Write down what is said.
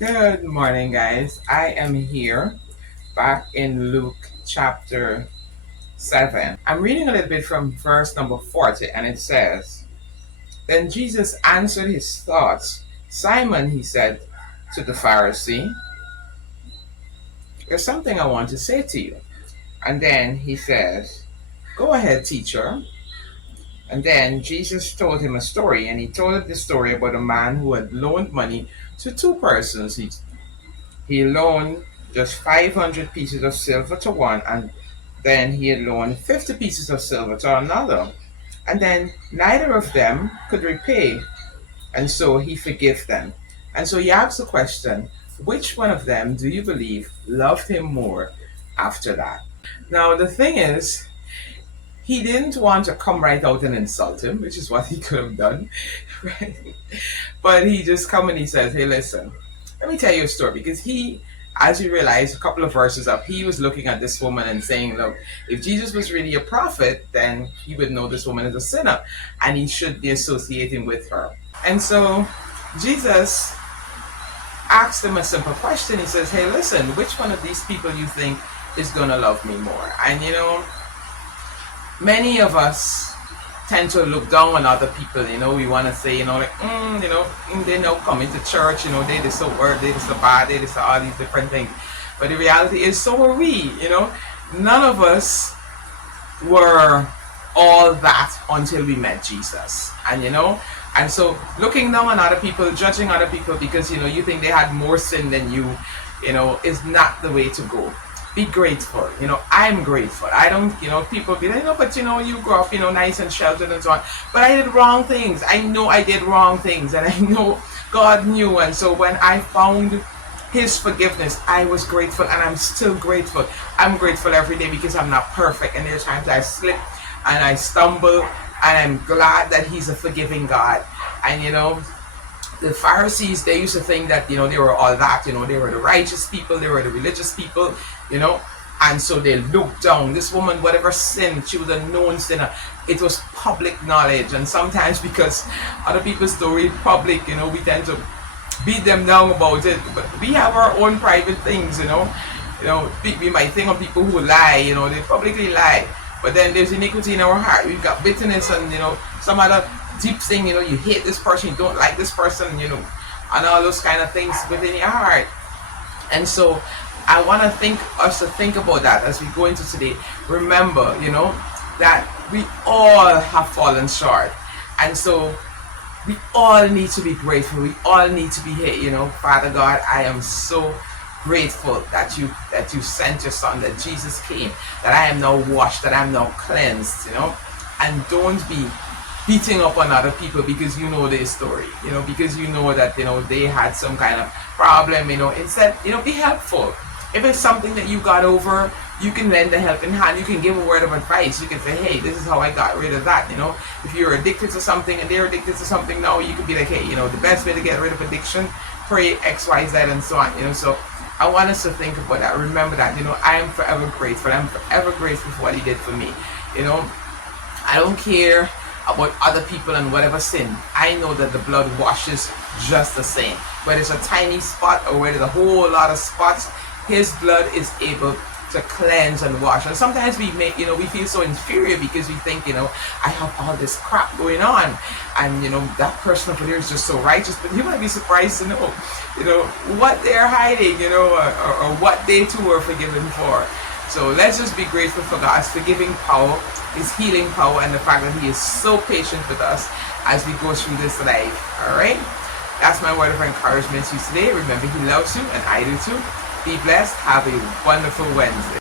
Good morning, guys. I am here back in Luke chapter 7. I'm reading a little bit from verse number 40, and it says, Then Jesus answered his thoughts. Simon, he said to the Pharisee, there's something I want to say to you. And then he says, Go ahead, teacher. And then Jesus told him a story, and he told him the story about a man who had loaned money to two persons. He loaned just 500 pieces of silver to one, and then he had loaned 50 pieces of silver to another. And then neither of them could repay, and so he forgave them. And so he asked the question, which one of them do you believe loved him more after that? Now, the thing is, he didn't want to come right out and insult him, which is what he could have done, right? But he just come and he says, hey, listen, let me tell you a story. Because he, as you realize, a couple of verses up, he was looking at this woman and saying, look, if Jesus was really a prophet, then he would know this woman is a sinner and he should be associating with her. And so Jesus asked him a simple question. He says, hey, listen, which one of these people you think is going to love me more? And many of us tend to look down on other people. We want to say, like, they now coming to church, they this so word, they this so bad, they this all these different things. But the reality is, so are we. None of us were all that until we met Jesus. And so looking down on other people, judging other people because you think they had more sin than you, is not the way to go. Be grateful. I'm grateful. I don't, people be like, but you grew up, nice and sheltered and so on. But I did wrong things. I know I did wrong things, and I know God knew. And so when I found his forgiveness, I was grateful, and I'm still grateful. I'm grateful every day because I'm not perfect, and there's times I slip and I stumble, and I'm glad that he's a forgiving God. And the Pharisees, they used to think that, they were all that, they were the righteous people, they were the religious people, and so they looked down. This woman, whatever sin, she was a known sinner. It was public knowledge, and sometimes because other people's story public, we tend to beat them down about it, but we have our own private things, we might think of people who lie, they publicly lie, but then there's iniquity in our heart. We've got bitterness and, some other deep thing, you hate this person, you don't like this person, and all those kind of things within your heart. And so I want us to think about that as we go into today. Remember, that we all have fallen short. And so we all need to be grateful. We all need to be here, Father God, I am so grateful that you sent your son, that Jesus came, that I am now washed, that I am now cleansed, and don't be beating up on other people because you know their story, because you know that, they had some kind of problem, instead, be helpful. If it's something that you got over, you can lend a helping hand, you can give a word of advice, you can say, hey, this is how I got rid of that, if you're addicted to something and they're addicted to something now, you could be like, hey, the best way to get rid of addiction, pray X, Y, Z, and so on, so I want us to think about that. Remember that, I am forever grateful. I'm forever grateful for what he did for me. I don't care about other people and whatever sin. I know that the blood washes just the same. Whether it's a tiny spot or whether it's a whole lot of spots, his blood is able to cleanse and wash. And sometimes we we feel so inferior because we think, I have all this crap going on, and that person over there is just so righteous. But you might be surprised to know, what they're hiding, or what they too were forgiven for. So let's just be grateful for God's forgiving power, his healing power, and the fact that he is so patient with us as we go through this life. All right? That's my word of encouragement to you today. Remember, he loves you, and I do too. Be blessed. Have a wonderful Wednesday.